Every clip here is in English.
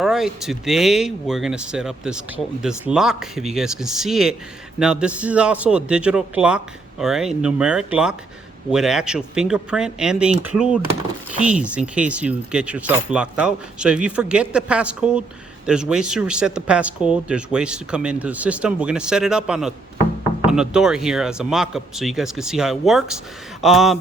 All right, today we're gonna set up this lock, if you guys can see it. Now this is also a digital clock, all right, numeric lock with actual fingerprint, and they include keys in case you get yourself locked out. So if you forget the passcode, there's ways to reset the passcode. There's ways to come into the system. We're gonna set it up on the door here as a mock-up so you guys can see how it works.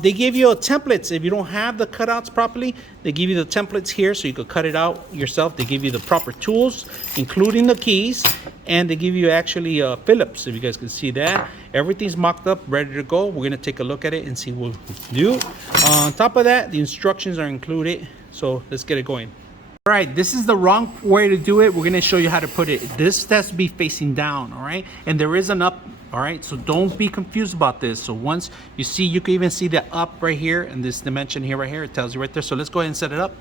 They give you templates. If you don't have the cutouts properly, they give you the templates here so you can cut it out yourself. They give you the proper tools, including the keys, and they give you actually Phillips, if you guys can see that. Everything's mocked up, ready to go. We're gonna take a look at it and see what we can do. On top of that, the instructions are included, so let's get it going. All right, this is the wrong way to do it. We're gonna show you how to put it. This has to be facing down, all right? And there is an up. All right, so don't be confused about this. So once you see, you can even see the up right here and this dimension here, right here, it tells you right there. So let's go ahead and set it up.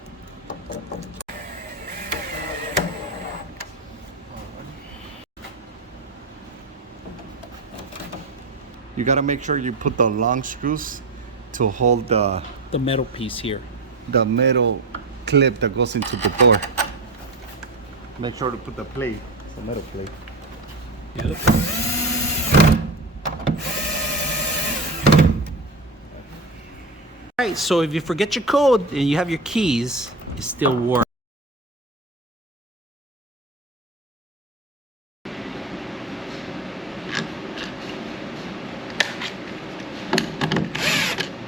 You gotta make sure you put the long screws to hold the metal piece here. The metal clip that goes into the door. Make sure to put the plate, the metal plate. Yep. All right, so if you forget your code and you have your keys, it still works.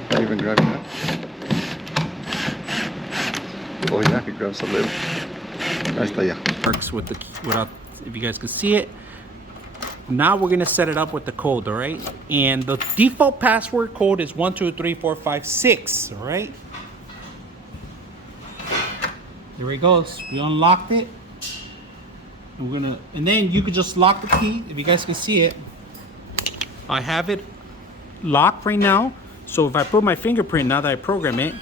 Not even grabbing that. Oh yeah, he grabs a little. Works with the without, if you guys can see it. Now we're gonna set it up with the code, all right? And the default password code is 123456, all right? There it goes. We unlocked it. And then you could just lock the key, if you guys can see it. I have it locked right now. So if I put my fingerprint, now that I program it,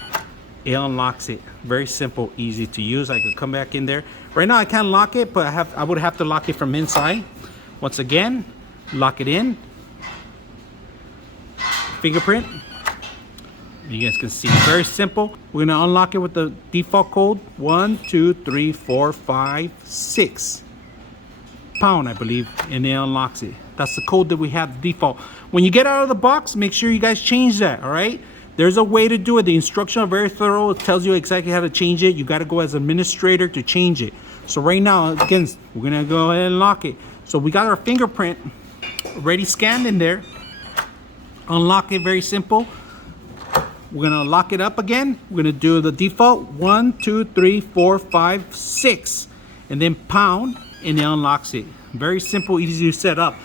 it unlocks it. Very simple, easy to use. I could come back in there. Right now I can't lock it, but I would have to lock it from inside. Once again, lock it in. Fingerprint. You guys can see, very simple. We're gonna unlock it with the default code 123456. Pound, I believe, and it unlocks it. That's the code that we have default. When you get out of the box, make sure you guys change that, all right? There's a way to do it. The instructions are very thorough. It tells you exactly how to change it. You gotta go as administrator to change it. So right now, again, we're gonna go ahead and lock it. So we got our fingerprint already scanned in there. Unlock it, very simple. We're gonna lock it up again. We're gonna do the default 123456, and then pound, and it unlocks it. Very simple, easy to set up.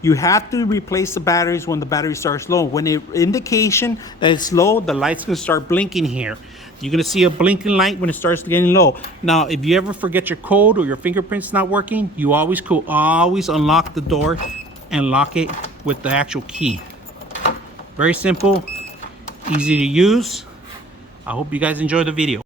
You have to replace the batteries when the battery starts low. When it indication that it's low, the light's gonna start blinking here. You're gonna see a blinking light when it starts getting low. Now, if you ever forget your code or your fingerprint's not working, you always could always unlock the door and lock it with the actual key. Very simple, easy to use. I hope you guys enjoy the video.